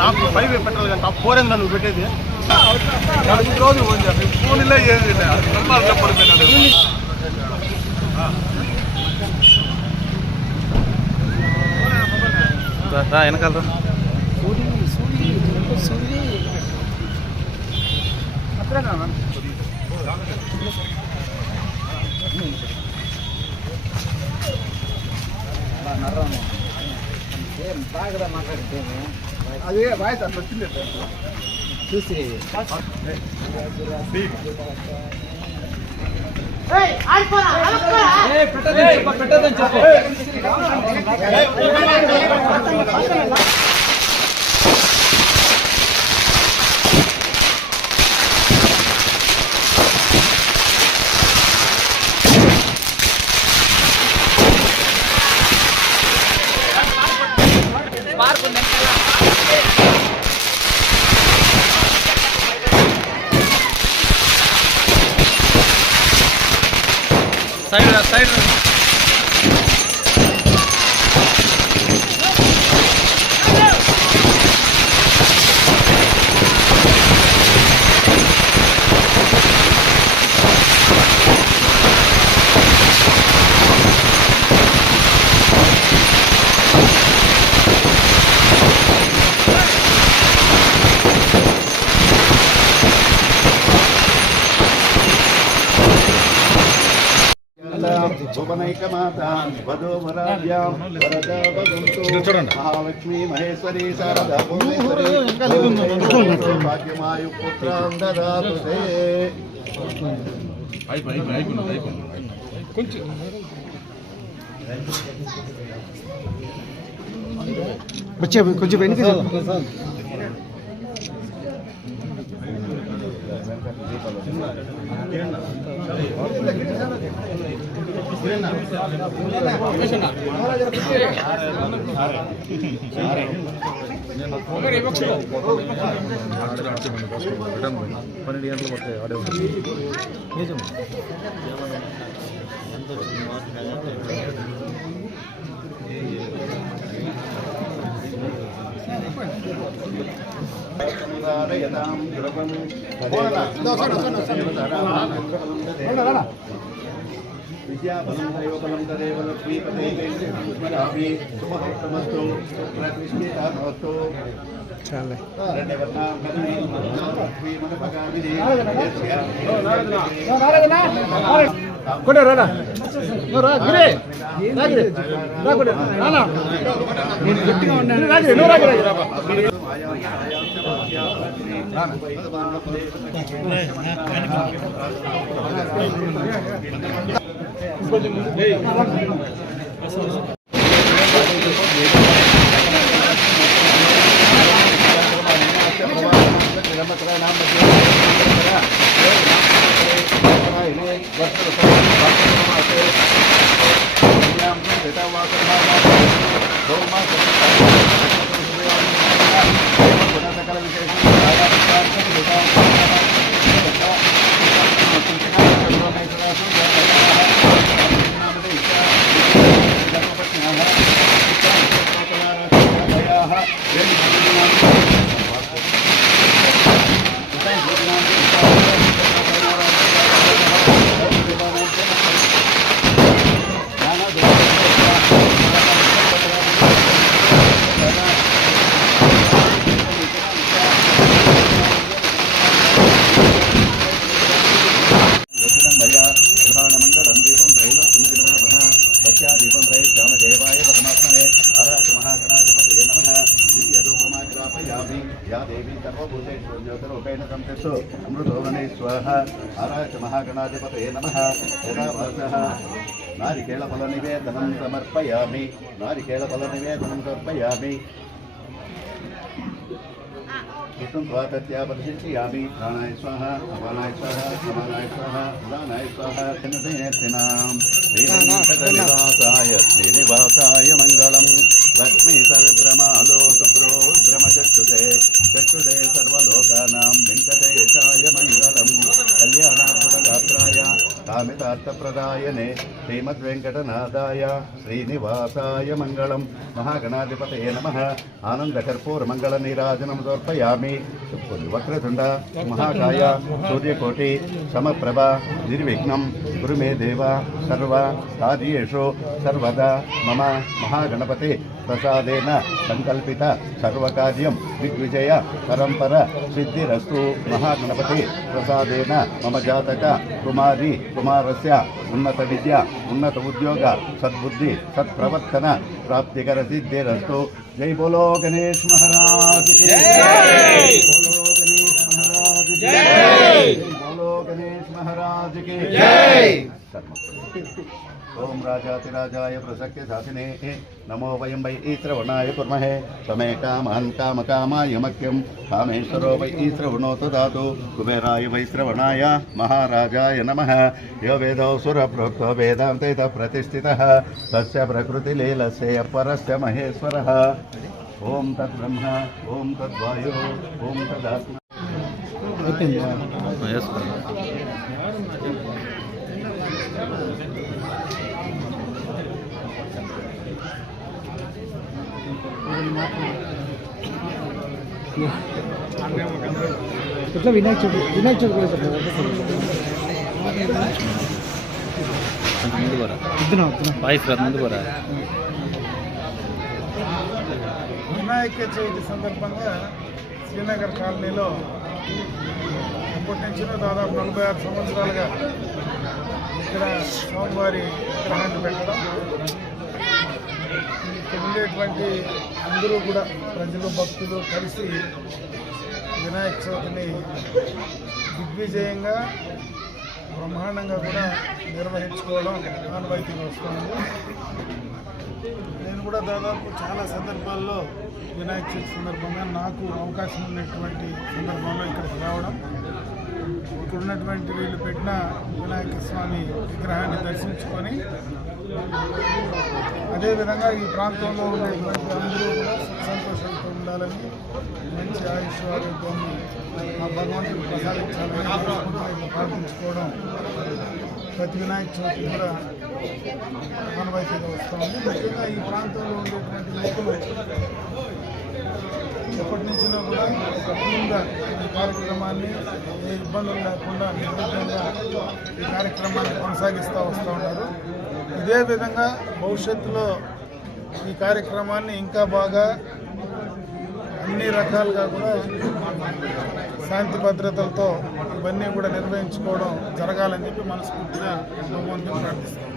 Top 5 పెట్టాలి కానీ top 4 ఏంది నువ్వు పెట్టేది? రోజు ఫోన్ ఇలా చేసి పడిపోయినాడు. వెనకాల బాగా మాట్లాడితే అదే వాయిస్ అట్లా వచ్చింది చూసి పెట్టదని చెప్పు. సైడ్ సైడ్ మహాలక్ష్మి మహేశ్వరి శారదా భాగ్యమాయు పుత్రాందరాతు కొంచెం వెనక పన్నెండు గంటలు పడతాయి ఆడే విద్యాబలం దైవబలం తదేవ లక్ష్మీపతి శుభమస్తు ప్రతిష్ఠితమస్తు చాలా కూడా రాడా గిరే నేను గట్టిగా ఉన్నాను अमृतोगणे स्वाहा आराच महागणाधिपतये नमः यदा वासः नारिकेलफलनिवेदनं समर्पयामि नारिकेलफलनिवेदनं समर्पयामि उत्तम स्वागत्या परिशिष्यामि प्राणाय स्वाहा अपानाय स्वाहा समानाय स्वाहा उदानाय स्वाहा जन्मदिनेत्रिनां श्रीनिवासाय मङ्गलम् लक्ष्मी सविभ्रमालो शुभ्रो भ्रमचक्षुषे चक्षुषे सर्वलोकानां वेङ्कटेशाय मङ्गलम् कल्याणात्मकगात्राय कामितार्थ प्रदायने श्रीमद्वेङ्कटनाथाय श्रीनिवासाय मङ्गलं महागणाधिपतये नमः आनन्दकर्पूरमङ्गलनीराजनं समर्पयामि वक्रतुण्ड महाकाय सूर्यकोटि समप्रभा निर्विघ्नं गुरु मे देव सर्व कार्येषु सर्वदा मम महागणपते प्रसादेन संकल्पित सर्वकार्यं दिग्विजय परंपर सिद्धिरस्तु महागणपति प्रसादेन मम जातक कुमारी कुमारस्य उन्नत विद्या उन्नत उद्योग सद्बुद्धि सत्प्रवर्तन प्राप्तिकर सिद्धिरस्तु। जय बोलो गणेश महाराज की जय। बोलो गणेश महाराज की जय। बोलो गणेश महाराज की जय। ओम राजातिराजाय प्रसक्य शासने नमो वयं वै श्रवणाय कुर्महे तमे कामहं कामकामाय मह्यं कामेश्वरो वै श्रवणोतु दातु कुबेराय वै श्रवणाय महाराजाय नमः। यो वेदो सुरप्रोक्तो वेदान्ते प्रतिष्ठितः तस्य प्रकृतिलीलस्य परस्य महेश्वरः। ओम तद्ब्रह्म ओम तद्वायुः ओम तदात्मा। ఇట్లా వినాయక చవితి కూడా ముందు పోరా వాయిస్ ముందు పోరా. వినాయక చవితి సందర్భంగా శ్రీనగర్ కాలనీలో అప్పటి నుంచి దాదాపు 46 సంవత్సరాలుగా ఇక్కడ స్వామివారి విగ్రహాన్ని పెట్టడం, ఇక్కడ ఉండేటువంటి అందరూ కూడా ప్రజలు భక్తులు కలిసి వినాయక చవితిని దిగ్విజయంగా బ్రహ్మాండంగా కూడా నిర్వహించుకోవడం ఆనవాయితీగా వస్తుంది. నేను కూడా దాదాపు చాలా సందర్భాల్లో వినాయక చవితి సందర్భంగా నాకు అవకాశం ఉన్నటువంటి సందర్భంలో ఇక్కడికి రావడం, ఇక్కడ ఉన్నటువంటి వీళ్ళు పెట్టిన వినాయక స్వామి విగ్రహాన్ని దర్శించుకొని అదేవిధంగా ఈ ప్రాంతంలో ఉండేటువంటి అందరూ కూడా సంతోషంతో ఉండాలని, మంచి ఆయుష్ ఆరోగ్యాన్ని ఆ భగవంతుడు ప్రసాదించాలని ప్రార్థించుకోవడం ప్రతి వినాయక చవితి కూడా ఆనవాయితీగా వస్తుంది. ముఖ్యంగా ఈ ప్రాంతంలో ఉండేటువంటి యువకులు ఎప్పటి నుంచినా కూడా టీమ్గా ఈ కార్యక్రమాన్ని ఏ ఇబ్బందులు లేకుండా నిర్విఘ్నంగా ఈ కార్యక్రమాన్ని కొనసాగిస్తూ వస్తూ ఉన్నారు. ఇదే విధంగా భవిష్యత్తులో ఈ కార్యక్రమాన్ని ఇంకా బాగా అన్ని రకాలుగా కూడా శాంతి భద్రతలతో ఇవన్నీ కూడా నిర్వహించుకోవడం జరగాలని చెప్పి మనస్ఫూర్తిగా భగవంతుని ప్రార్థిస్తాం.